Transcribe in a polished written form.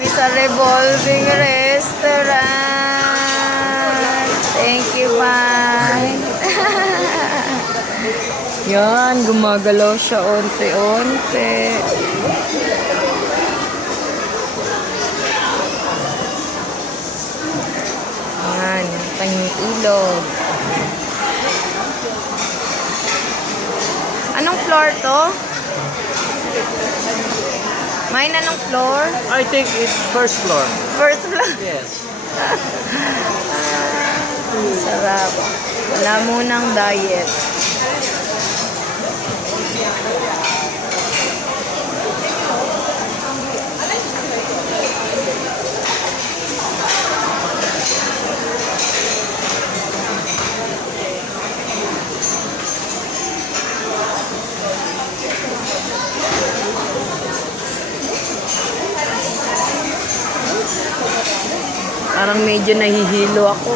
Sa revolving restaurant. Thank you, Mike. Yan, gumagalaw siya onte-onte. Yan, yung kanyang ilog. Anong floor to? Mine, anong floor? I think it's first floor. First floor? Yes. Sarap. Wala munang diet. Parang medyo nahihilo ako.